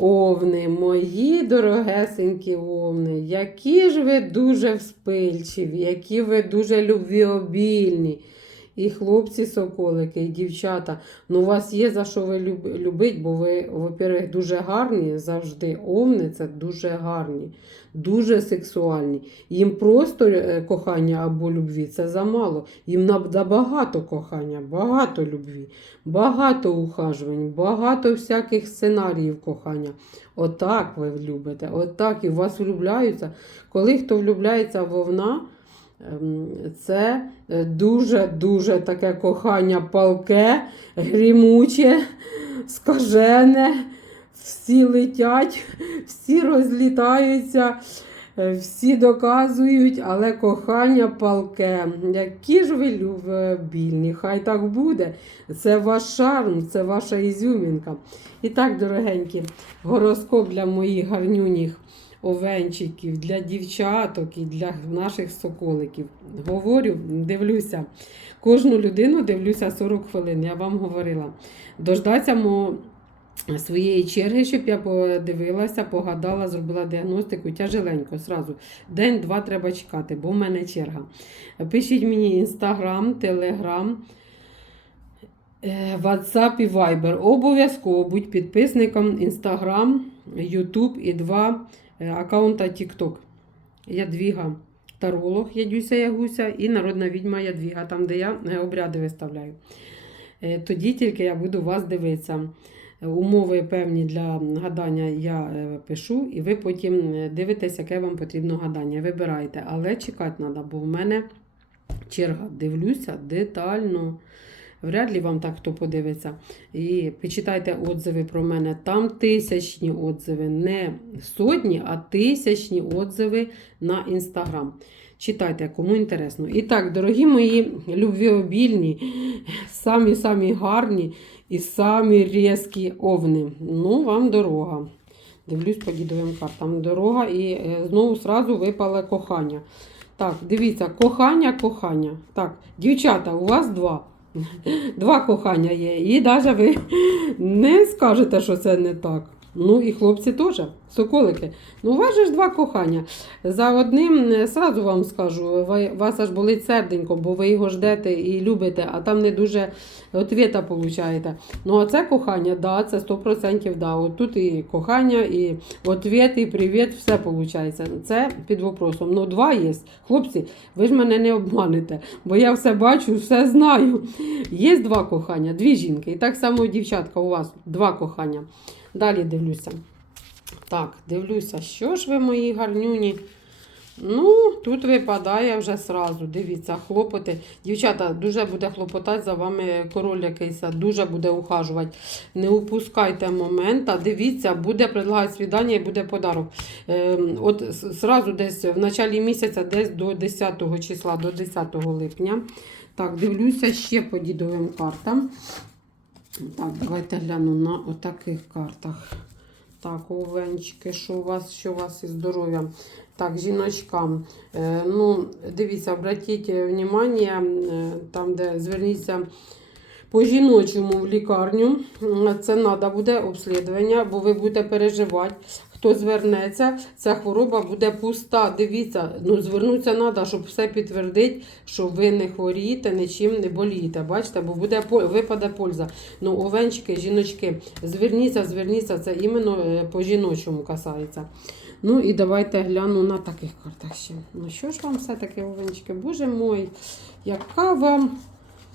Овни, мої дорогесенькі овни, які ж ви дуже вспильчиві, які ви дуже любвіобільні. І хлопці соколики, і дівчата. Ну, у вас є за що ви люб- любить, бо ви, во-первых, дуже гарні завжди. Овни це дуже гарні, дуже сексуальні. Їм просто е, кохання або любві це замало. Їм треба багато кохання, багато любві, багато ухажувань, багато всяких сценаріїв кохання. Отак ви любите, отак і вас влюбляються. Коли хто влюбляється вовна, це е, дуже-дуже таке кохання палке, грімуче, скажене. Всі летять, всі розлітаються, е, всі доказують, але кохання палке. Які ж ви любільні, хай так буде. Це ваш шарм, це ваша ізюмінка. І так, дорогенькі, гороскоп для моїх гарнюніх овенчиків, для дівчаток і для наших соколиків. Говорю, дивлюся. Кожну людину дивлюся 40 хвилин, я вам говорила. Дождаться мо своєї черги, щоб я подивилася, погадала, зробила діагностику тяжеленько, сразу. День-два треба чекати, бо в мене черга. Пишіть мені інстаграм, телеграм. WhatsApp і Viber. Обов'язково будь підписником Instagram, YouTube і два аккаунта TikTok. Ядвіга Таролог Ядюся Ягуся і Народна відьма Ядвіга, там, де я е, обряди виставляю. Е, Тоді тільки я буду вас дивитися. Е, Умови певні для гадання я е, пишу, і ви потім е, дивитесь, яке вам потрібно гадання. Вибирайте, але чекати треба, бо в мене черга. Дивлюся детально. Вряд ли вам так хто подивиться. І почитайте отзиви про мене. Там тисячні отзиви, не сотні, а тисячні отзиви на інстаграм. Читайте, кому інтересно. І так, дорогі мої любвіобільні, самі-самі гарні і самі різкі овни. Ну, вам дорога. Дивлюсь по дідовим картам. Дорога і е, знову сразу випало кохання. Так, дивіться, кохання, кохання. Так, дівчата, у вас два. Два кохання є. І навіть ви не скажете, що це не так. Ну і хлопці теж, соколики. Ну, у вас же ж два кохання. За одним, е, сразу вам скажу, вас аж болить серденько, бо ви його ждете і любите, а там не дуже ответа получаєте. Ну, а це кохання, да, це 100% да. От тут і кохання, і ответ, і привіт, все виходить. Це під вопросом. Ну, два є. Хлопці, ви ж мене не обманете, бо я все бачу, все знаю. Є два кохання, дві жінки. І так само дівчатка у вас два кохання. Далі дивлюся. Так, дивлюся, що ж ви мої гарнюні. Ну, тут випадає вже сразу. Дивіться, хлопоти. Дівчата, дуже буде хлопотати за вами король якийсь, дуже буде ухажувати. Не упускайте момента. Дивіться, буде предлагати свідання і буде подарок. Ем, от сразу десь в началі місяця, десь до 10 числа, до 10 липня. Так, дивлюся ще по дідовим картам. Так, давайте гляну на отаких картах. Так, овенчики, що у вас, що у вас із здоров'ям. Так, жіночкам. Е, ну, дивіться, обратіть внимание, е, там, де зверніться по жіночому в лікарню. Це треба буде обслідування, бо ви будете переживати. Хто звернеться, ця хвороба буде пуста. Дивіться, ну звернутися треба, щоб все підтвердити, що ви не хворієте, нічим не болієте. Бачите, бо буде випаде польза. Ну, овенчики, жіночки, зверніться, зверніться, це іменно е, по жіночому касається. Ну і давайте гляну на таких картах ще. Ну що ж вам все-таки, овенчики? Боже мой, яка вам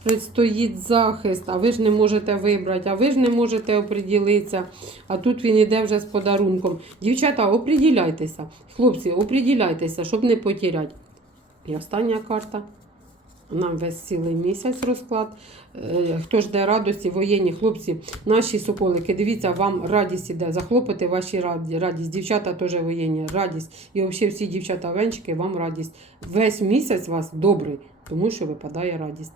предстоїть захист, а ви ж не можете вибрати, а ви ж не можете оприділитися. А тут він іде вже з подарунком. Дівчата, оприділяйтеся. Хлопці, оприділяйтеся, щоб не потеряти. І остання карта. Нам весь цілий місяць розклад. Е, Хто жде радості, воєнні хлопці, наші соколики, дивіться, вам радість іде. Захлопати ваші раді- радість. Дівчата теж воєнні, радість. І взагалі всі дівчата венчики, вам радість. Весь місяць вас добрий, тому що випадає радість.